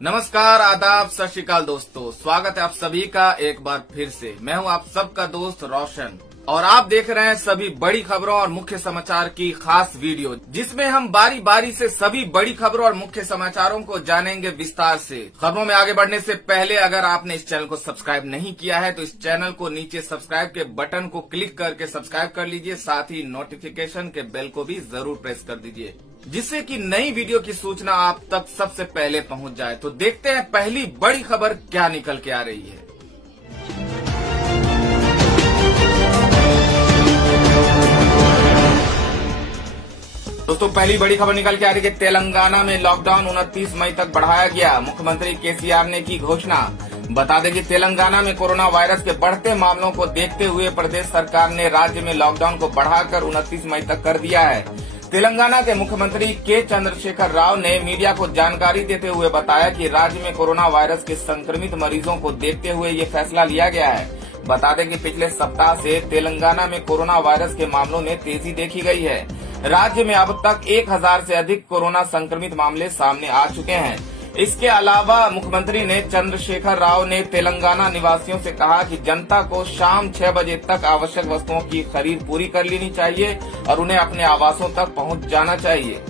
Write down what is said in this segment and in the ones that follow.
नमस्कार, आदाब, सत श्री अकाल दोस्तों। स्वागत है आप सभी का एक बार फिर से। मैं हूं आप सबका दोस्त रोशन और आप देख रहे हैं सभी बड़ी खबरों और मुख्य समाचार की खास वीडियो, जिसमें हम बारी बारी से सभी बड़ी खबरों और मुख्य समाचारों को जानेंगे विस्तार से। खबरों में आगे बढ़ने से पहले अगर आपने इस चैनल को सब्सक्राइब नहीं किया है तो इस चैनल को नीचे सब्सक्राइब के बटन को क्लिक करके सब्सक्राइब कर लीजिए। साथ ही नोटिफिकेशन के बेल को भी जरूर प्रेस कर दीजिए, जिससे कि नई वीडियो की सूचना आप तक सबसे पहले पहुंच जाए। तो देखते हैं पहली बड़ी खबर क्या निकल के आ रही है। दोस्तों, पहली बड़ी खबर निकल के आ रही है। तेलंगाना में लॉकडाउन 29 मई तक बढ़ाया गया, मुख्यमंत्री केसीआर ने की घोषणा। बता दें कि तेलंगाना में कोरोना वायरस के बढ़ते मामलों को देखते हुए प्रदेश सरकार ने राज्य में लॉकडाउन को बढ़ाकर 29 मई तक कर दिया है। तेलंगाना के मुख्यमंत्री के चंद्रशेखर राव ने मीडिया को जानकारी देते हुए बताया कि राज्य में कोरोना वायरस के संक्रमित मरीजों को देखते हुए ये फैसला लिया गया है। बता दें कि पिछले सप्ताह से तेलंगाना में कोरोना वायरस के मामलों में तेजी देखी गई है। राज्य में अब तक 1000 से अधिक कोरोना संक्रमित मामले सामने आ चुके हैं। इसके अलावा मुख्यमंत्री ने चंद्रशेखर राव ने तेलंगाना निवासियों से कहा कि जनता को शाम 6 बजे तक आवश्यक वस्तुओं की खरीद पूरी कर लेनी चाहिए और उन्हें अपने आवासों तक पहुंच जाना चाहिए।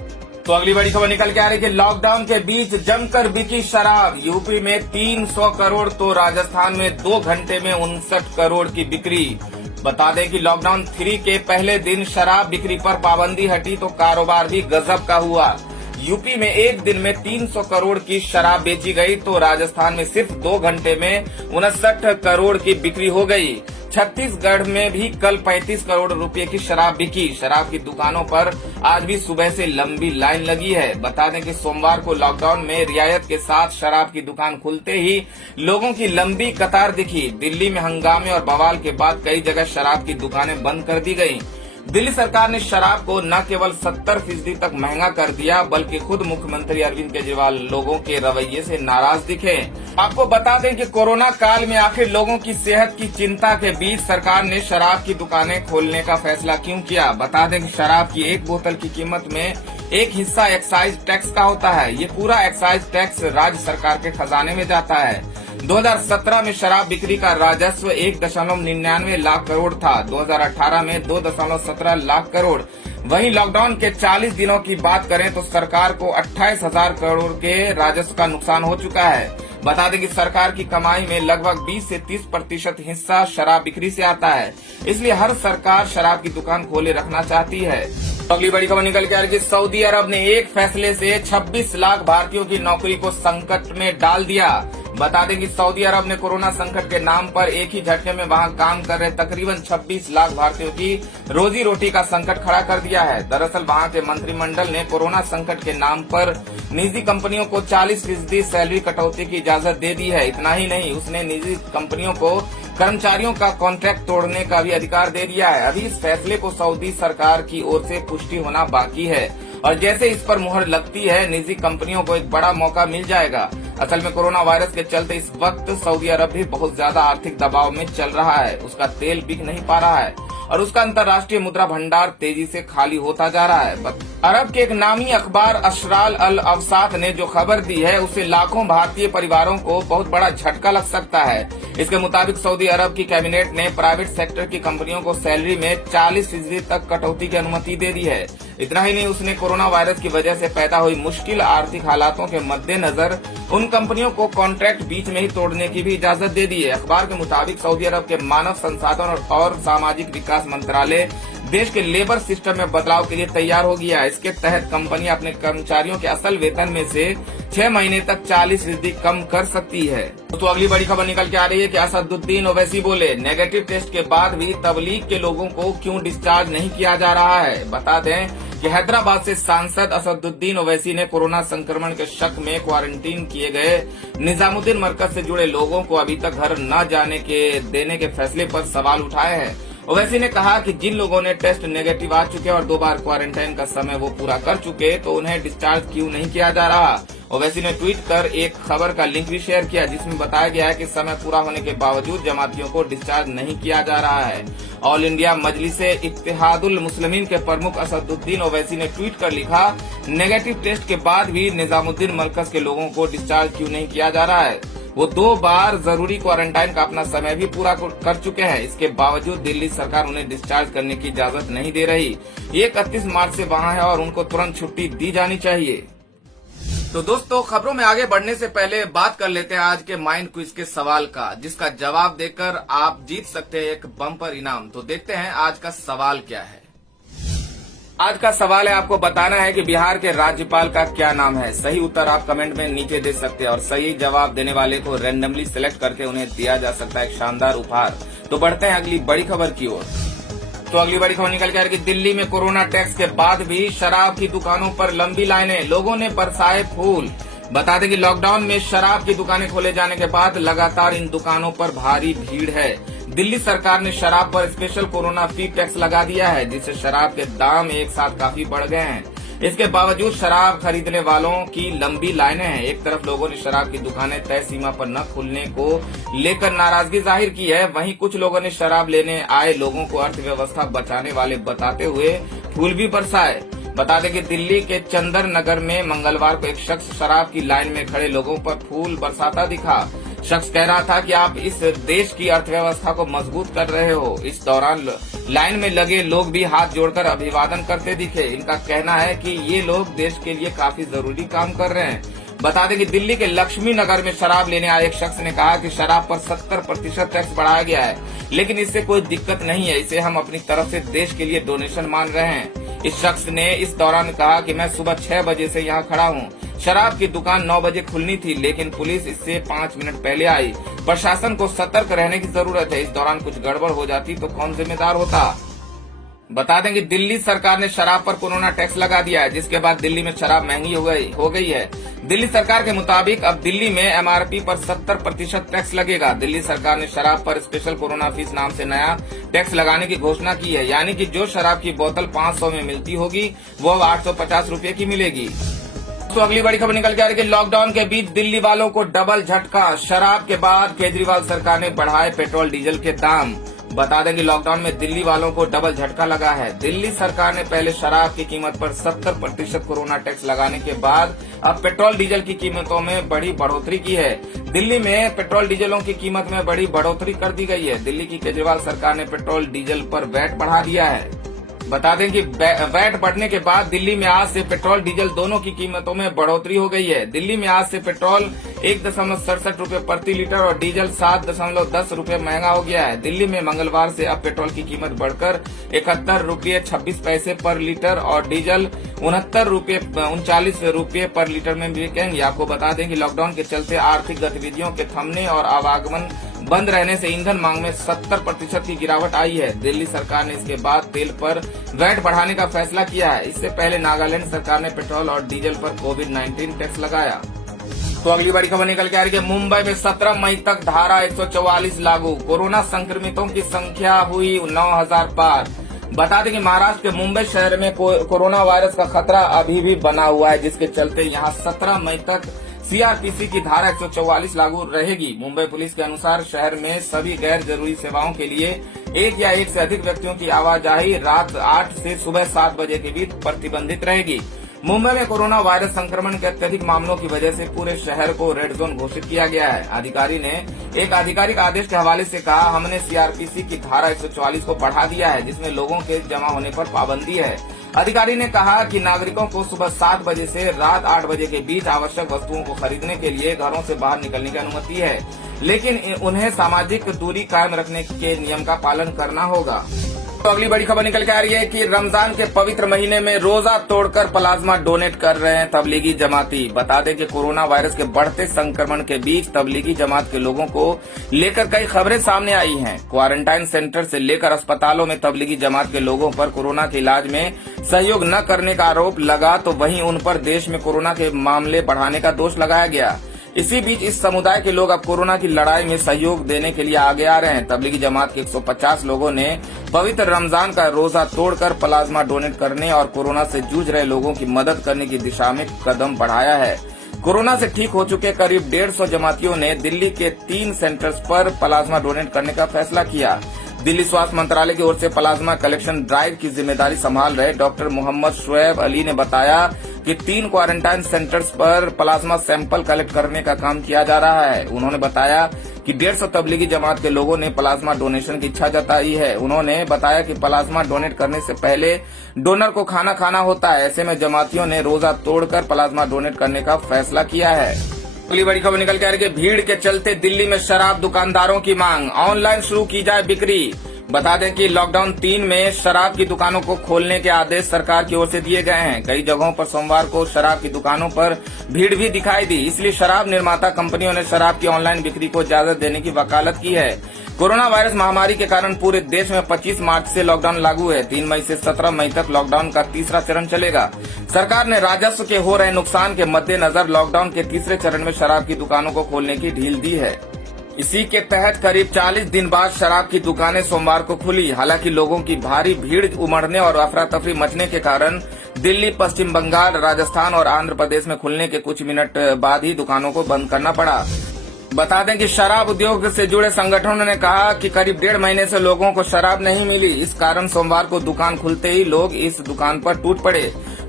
तो अगली बड़ी खबर निकल के आ रही है। लॉकडाउन के बीच जमकर बिकी शराब, यूपी में 300 करोड़ तो राजस्थान में 2 घंटे में 59 करोड़ की बिक्री। बता दें कि लॉकडाउन 3 के पहले दिन शराब बिक्री पर पाबंदी हटी तो कारोबार भी गजब का हुआ। यूपी में एक दिन में 300 करोड़ की शराब बेची गई तो राजस्थान में सिर्फ 2 घंटे में 59 करोड़ की बिक्री हो गई। छत्तीसगढ़ में भी कल 35 करोड़ रुपए की शराब बिकी। शराब की दुकानों पर आज भी सुबह से लंबी लाइन लगी है। बता दें कि सोमवार को लॉकडाउन में रियायत के साथ शराब की दुकान खुलते ही लोगों की लंबी कतार दिखी। दिल्ली में हंगामे और बवाल के बाद कई जगह शराब की दुकानें बंद कर दी गयी। दिल्ली सरकार ने शराब को न केवल 70% तक महंगा कर दिया, बल्कि खुद मुख्यमंत्री अरविंद केजरीवाल लोगों के रवैये से नाराज दिखे। आपको बता दें कि कोरोना काल में आखिर लोगों की सेहत की चिंता के बीच सरकार ने शराब की दुकानें खोलने का फैसला क्यों किया। बता दें कि शराब की एक बोतल की कीमत में एक हिस्सा एक्साइज टैक्स का होता है। ये पूरा एक्साइज टैक्स राज्य सरकार के खजाने में जाता है। 2017 में शराब बिक्री का राजस्व 1.99 लाख करोड़ था। 2018 में 2.17 लाख करोड़। वहीं लॉकडाउन के 40 दिनों की बात करें तो सरकार को 28,000 करोड़ के राजस्व का नुकसान हो चुका है। बता दें कि सरकार की कमाई में लगभग 20 से 30% हिस्सा शराब बिक्री से आता है, इसलिए हर सरकार शराब की दुकान खोले रखना चाहती है। अगली बड़ी खबर निकल के आ रही है। सऊदी अरब ने एक फैसले से 26 लाख भारतीयों की नौकरी को संकट में डाल दिया। बता दें कि सऊदी अरब ने कोरोना संकट के नाम पर एक ही झटके में वहां काम कर रहे तकरीबन 26 लाख भारतीयों की रोजी रोटी का संकट खड़ा कर दिया है। दरअसल वहां के मंत्रिमंडल ने कोरोना संकट के नाम पर निजी कंपनियों को 40% सैलरी कटौती की इजाजत दे दी है। इतना ही नहीं, उसने निजी कंपनियों को कर्मचारियों का कॉन्ट्रैक्ट तोड़ने का भी अधिकार दे दिया है। अभी इस फैसले को सऊदी सरकार की ओर से पुष्टि होना बाकी है और जैसे इस पर मुहर लगती है, निजी कंपनियों को एक बड़ा मौका मिल जाएगा। असल में कोरोना वायरस के चलते इस वक्त सऊदी अरब भी बहुत ज्यादा आर्थिक दबाव में चल रहा है। उसका तेल बिक नहीं पा रहा है और उसका अंतर्राष्ट्रीय मुद्रा भंडार तेजी से खाली होता जा रहा है। अरब के एक नामी अखबार अशराल अल अवसात ने जो खबर दी है, उससे लाखों भारतीय परिवारों को बहुत बड़ा झटका लग सकता है। इसके मुताबिक सऊदी अरब की कैबिनेट ने प्राइवेट सेक्टर की कंपनियों को सैलरी में 40% तक कटौती की अनुमति दे दी है। इतना ही नहीं, उसने कोरोना वायरस की वजह से पैदा हुई मुश्किल आर्थिक हालातों के मद्देनजर उन कंपनियों को कॉन्ट्रैक्ट बीच में ही तोड़ने की भी इजाजत दे दी है। अखबार के मुताबिक सऊदी अरब के मानव संसाधन और सामाजिक विकास मंत्रालय देश के लेबर सिस्टम में बदलाव के लिए तैयार हो गया है। इसके तहत कंपनियां अपने कर्मचारियों के असल वेतन में से 6 महीने तक 40% कम कर सकती है। तो अगली बड़ी खबर निकल के आ रही है कि असदुद्दीन ओवैसी बोले, नेगेटिव टेस्ट के बाद भी तबलीग के लोगों को क्यों डिस्चार्ज नहीं किया जा रहा है। बता दें कि हैदराबाद से सांसद असदुद्दीन ओवैसी ने कोरोना संक्रमण के शक में क्वारंटीन किए गए निजामुद्दीन मरकज से जुड़े लोगों को अभी तक घर न जाने देने के फैसले पर सवाल उठाए हैं। ओवैसी ने कहा कि जिन लोगों ने टेस्ट नेगेटिव आ चुके और 2 बार क्वारंटाइन का समय वो पूरा कर चुके, तो उन्हें डिस्चार्ज क्यों नहीं किया जा रहा। ओवैसी ने ट्वीट कर एक खबर का लिंक भी शेयर किया, जिसमें बताया गया है कि समय पूरा होने के बावजूद जमातियों को डिस्चार्ज नहीं किया जा रहा है। ऑल इंडिया मजलिसे इत्तेहादुल मुस्लिमीन के प्रमुख असदुद्दीन ओवैसी ने ट्वीट कर लिखा, नेगेटिव टेस्ट के बाद भी निजामुद्दीन मरकज के लोगों को डिस्चार्ज क्यों नहीं किया जा रहा है। वो 2 बार जरूरी क्वारंटाइन का अपना समय भी पूरा कर चुके हैं। इसके बावजूद दिल्ली सरकार उन्हें डिस्चार्ज करने की इजाजत नहीं दे रही। ये 31 मार्च से वहां है और उनको तुरंत छुट्टी दी जानी चाहिए। तो दोस्तों, खबरों में आगे बढ़ने से पहले बात कर लेते हैं आज के माइंड क्विज के सवाल का, जिसका जवाब देकर आप जीत सकते हैं एक बम्पर इनाम। तो देखते हैं आज का सवाल क्या है। आज का सवाल है, आपको बताना है कि बिहार के राज्यपाल का क्या नाम है। सही उत्तर आप कमेंट में नीचे दे सकते हैं और सही जवाब देने वाले को रैंडमली सिलेक्ट करके उन्हें दिया जा सकता है एक शानदार उपहार। तो बढ़ते हैं अगली बड़ी खबर की ओर। तो अगली बड़ी खबर निकल के आ रही है कि दिल्ली में कोरोना टैक्स के बाद भी शराब की दुकानों पर लंबी लाइनें, लोगों ने बरसाए फूल। बता दें कि लॉकडाउन में शराब की दुकानें खोले जाने के बाद लगातार इन दुकानों पर भारी भीड़ है। दिल्ली सरकार ने शराब पर स्पेशल कोरोना फी टैक्स लगा दिया है, जिससे शराब के दाम एक साथ काफी बढ़ गए हैं। इसके बावजूद शराब खरीदने वालों की लंबी लाइनें हैं। एक तरफ लोगों ने शराब की दुकानें तय सीमा पर न खुलने को लेकर नाराजगी जाहिर की है, वहीं कुछ लोगों ने शराब लेने आए लोगों को अर्थव्यवस्था बचाने वाले बताते हुए फूल भी बरसाए। बता दें कि दिल्ली के चंदर नगर में मंगलवार को एक शख्स शराब की लाइन में खड़े लोगों पर फूल बरसाता दिखा। शख्स कह रहा था कि आप इस देश की अर्थव्यवस्था को मजबूत कर रहे हो। इस दौरान लाइन में लगे लोग भी हाथ जोड़कर अभिवादन करते दिखे। इनका कहना है कि ये लोग देश के लिए काफी जरूरी काम कर रहे हैं। बता दें कि दिल्ली के लक्ष्मी नगर में शराब लेने आए एक शख्स ने कहा कि शराब पर 70% टैक्स बढ़ाया गया है, लेकिन इससे कोई दिक्कत नहीं है, इसे हम अपनी तरफ से देश के लिए डोनेशन मान रहे हैं। इस शख्स ने इस दौरान कहा कि मैं सुबह 6 बजे से यहाँ खड़ा हूँ। शराब की दुकान 9 बजे खुलनी थी, लेकिन पुलिस इससे 5 मिनट पहले आई। प्रशासन को सतर्क रहने की जरूरत है। इस दौरान कुछ गड़बड़ हो जाती तो कौन जिम्मेदार होता। बता दें कि दिल्ली सरकार ने शराब पर कोरोना टैक्स लगा दिया है, जिसके बाद दिल्ली में शराब महंगी हो गई है। दिल्ली सरकार के मुताबिक अब दिल्ली में एमआरपी पर 70% टैक्स लगेगा। दिल्ली सरकार ने शराब पर स्पेशल कोरोना फीस नाम से नया टैक्स लगाने की घोषणा की है, यानी कि जो शराब की बोतल 500 में मिलती होगी वो अब 850 रूपये की मिलेगी। तो अगली बड़ी खबर निकल के आ रही है कि लॉकडाउन के बीच दिल्ली वालों को डबल झटका। शराब के बाद केजरीवाल सरकार ने बढ़ाए पेट्रोल डीजल के दाम। बता दें कि लॉकडाउन में दिल्ली वालों को डबल झटका लगा है। दिल्ली सरकार ने पहले शराब की कीमत पर 70% कोरोना टैक्स लगाने के बाद अब पेट्रोल डीजल की कीमतों में बड़ी बढ़ोतरी की है। दिल्ली में पेट्रोल डीजलों की कीमत में बड़ी बढ़ोतरी कर दी गई है। दिल्ली की केजरीवाल सरकार ने पेट्रोल डीजल पर वैट बढ़ा दिया है। बता दें कि वैट बढ़ने के बाद दिल्ली में आज से पेट्रोल डीजल दोनों की कीमतों में बढ़ोतरी हो गई है। दिल्ली में आज से पेट्रोल 1.67 रूपये प्रति लीटर और डीजल 7.10 रूपये महंगा हो गया है। दिल्ली में मंगलवार से अब पेट्रोल की कीमत बढ़कर 71 रूपये 26 पैसे पर लीटर और डीजल 39 रूपये पर लीटर में बिकेंगे। आपको बता दें कि लॉकडाउन के चलते आर्थिक गतिविधियों के थमने और आवागमन बंद रहने से ईंधन मांग में 70% की गिरावट आई है। दिल्ली सरकार ने इसके बाद तेल पर वैट बढ़ाने का फैसला किया है। इससे पहले नागालैंड सरकार ने पेट्रोल और डीजल पर कोविड-19 टैक्स लगाया। तो अगली बड़ी खबर निकल के आ रही है कि मुंबई में 17 मई तक धारा 144 लागू। कोरोना संक्रमितों की संख्या हुई 9000 पार। बता दें कि महाराष्ट्र के मुंबई शहर में कोरोना वायरस का खतरा अभी भी बना हुआ है, जिसके चलते यहाँ 17 मई तक सीआरपीसी की धारा 144 लागू रहेगी। मुंबई पुलिस के अनुसार शहर में सभी गैर जरूरी सेवाओं के लिए एक या एक से अधिक व्यक्तियों की आवाजाही रात 8 से सुबह 7 बजे के बीच प्रतिबंधित रहेगी। मुंबई में कोरोना वायरस संक्रमण के अत्यधिक मामलों की वजह से पूरे शहर को रेड जोन घोषित किया गया है। अधिकारी ने एक आधिकारिक आदेश के हवाले से कहा, हमने सीआरपीसी की धारा 144 को बढ़ा दिया है, जिसमें लोगों के जमा होने पर पाबंदी है। अधिकारी ने कहा कि नागरिकों को सुबह 7 बजे से रात 8 बजे के बीच आवश्यक वस्तुओं को खरीदने के लिए घरों से बाहर निकलने की अनुमति है, लेकिन उन्हें सामाजिक दूरी कायम रखने के नियम का पालन करना होगा। तो अगली बड़ी खबर निकल के आ रही है कि रमजान के पवित्र महीने में रोजा तोड़कर प्लाज्मा डोनेट कर रहे हैं तबलीगी जमाती। बता दें कि कोरोना वायरस के बढ़ते संक्रमण के बीच तबलीगी जमात के लोगों को लेकर कई खबरें सामने आई हैं। क्वारंटाइन सेंटर से लेकर अस्पतालों में तबलीगी जमात के लोगों पर कोरोना के इलाज में सहयोग न करने का आरोप लगा, तो वहीं उन पर देश में कोरोना के मामले बढ़ाने का दोष लगाया गया। इसी बीच इस समुदाय के लोग अब कोरोना की लड़ाई में सहयोग देने के लिए आगे आ रहे हैं। तबलीगी जमात के 150 लोगों ने पवित्र रमजान का रोजा तोड़कर प्लाज्मा डोनेट करने और कोरोना से जूझ रहे लोगों की मदद करने की दिशा में कदम बढ़ाया है। कोरोना से ठीक हो चुके करीब 150 जमातियों ने दिल्ली के 3 सेंटर्स पर प्लाज्मा डोनेट करने का फैसला किया। दिल्ली स्वास्थ्य मंत्रालय की ओर से प्लाज्मा कलेक्शन ड्राइव की जिम्मेदारी संभाल रहे डॉक्टर मोहम्मद शुएब अली ने बताया कि 3 क्वारंटाइन सेंटर्स पर प्लाज्मा सैंपल कलेक्ट करने का काम किया जा रहा है। उन्होंने बताया कि 150 तबलीगी जमात के लोगों ने प्लाज्मा डोनेशन की इच्छा जताई है। उन्होंने बताया कि प्लाज्मा डोनेट करने से पहले डोनर को खाना खाना होता है। ऐसे में जमातियों ने रोजा तोड़कर प्लाज्मा डोनेट करने का फैसला किया है। अगली बड़ी खबर निकल के आ रही है, भीड़ के चलते दिल्ली में शराब दुकानदारों की मांग, ऑनलाइन शुरू की जाए बिक्री। बता दें कि लॉकडाउन 3 में शराब की दुकानों को खोलने के आदेश सरकार की ओर से दिए गए हैं। कई जगहों पर सोमवार को शराब की दुकानों पर भीड़ भी दिखाई दी, इसलिए शराब निर्माता कंपनियों ने शराब की ऑनलाइन बिक्री को इजाजत देने की वकालत की है। कोरोना वायरस महामारी के कारण पूरे देश में 25 मार्च से लॉकडाउन लागू है। 3 मई से 17 मई तक लॉकडाउन का तीसरा चरण चलेगा। सरकार ने राजस्व के हो रहे नुकसान के मद्देनजर लॉकडाउन के तीसरे चरण में शराब की दुकानों को खोलने की ढील दी है। इसी के तहत करीब 40 दिन बाद शराब की दुकानें सोमवार को खुली। हालांकि लोगों की भारी भीड़ उमड़ने और अफरा तफरी मचने के कारण दिल्ली, पश्चिम बंगाल, राजस्थान और आंध्र प्रदेश में खुलने के कुछ मिनट बाद ही दुकानों को बंद करना पड़ा। बता दें कि शराब उद्योग से जुड़े संगठनों ने कहा कि करीब 1.5 महीने से लोगों को शराब नहीं मिली। इस कारण सोमवार को दुकान खुलते ही लोग इस दुकान पर टूट पड़े।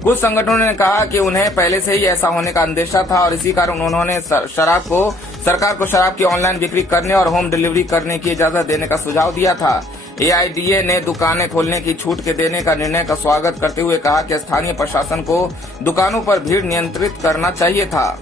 कुछ संगठनों ने कहा कि उन्हें पहले से ही ऐसा होने का अंदेशा था और इसी कारण उन्होंने सरकार को शराब की ऑनलाइन बिक्री करने और होम डिलीवरी करने की इजाजत देने का सुझाव दिया था। AIDA ने दुकानें खोलने की छूट के देने का निर्णय का स्वागत करते हुए कहा कि स्थानीय प्रशासन को दुकानों पर भीड़ नियंत्रित करना चाहिए था।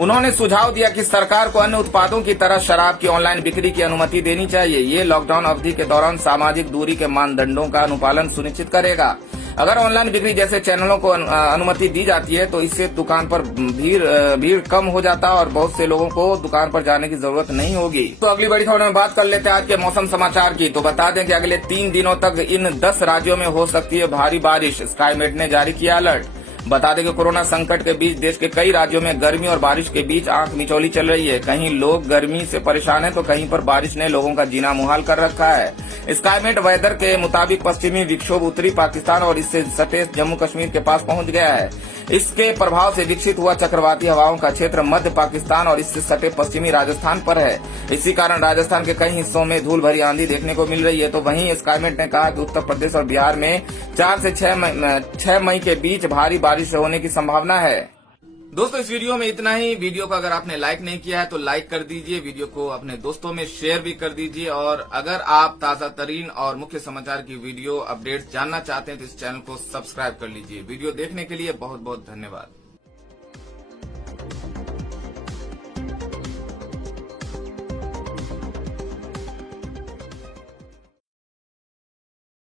उन्होंने सुझाव दिया कि सरकार को अन्य उत्पादों की तरह शराब की ऑनलाइन बिक्री की अनुमति देनी चाहिए। ये लॉकडाउन अवधि के दौरान सामाजिक दूरी के मानदंडों का अनुपालन सुनिश्चित करेगा। अगर ऑनलाइन बिक्री जैसे चैनलों को अनुमति दी जाती है तो इससे दुकान पर भीड़ कम हो जाता है और बहुत से लोगों को दुकान पर जाने की जरूरत नहीं होगी। तो अगली बड़ी खबर में बात कर लेते हैं आज के मौसम समाचार की। तो बता दें कि अगले 3 दिनों तक इन 10 राज्यों में हो सकती है भारी बारिश। स्काईमेट ने जारी किया अलर्ट। बता दें कि कोरोना संकट के बीच देश के कई राज्यों में गर्मी और बारिश के बीच आंख मिचौली चल रही है। कहीं लोग गर्मी से परेशान हैं तो कहीं पर बारिश ने लोगों का जीना मुहाल कर रखा है। स्काईमेट वेदर के मुताबिक पश्चिमी विक्षोभ उत्तरी पाकिस्तान और इससे सटे जम्मू कश्मीर के पास पहुंच गया है। इसके प्रभाव से विकसित हुआ चक्रवाती हवाओं का क्षेत्र मध्य पाकिस्तान और इससे सटे पश्चिमी राजस्थान पर है। इसी कारण राजस्थान के कई हिस्सों में धूल भरी आंधी देखने को मिल रही है। तो वहीं स्काईमेट ने कहा कि उत्तर प्रदेश और बिहार में 4 से 6 मई के बीच भारी बारिश होने की संभावना है। दोस्तों, इस वीडियो में इतना ही। वीडियो को अगर आपने लाइक नहीं किया है तो लाइक कर दीजिए, वीडियो को अपने दोस्तों में शेयर भी कर दीजिए और अगर आप ताजा तरीन और मुख्य समाचार की वीडियो अपडेट्स जानना चाहते हैं तो इस चैनल को सब्सक्राइब कर लीजिए। वीडियो देखने के लिए बहुत बहुत धन्यवाद।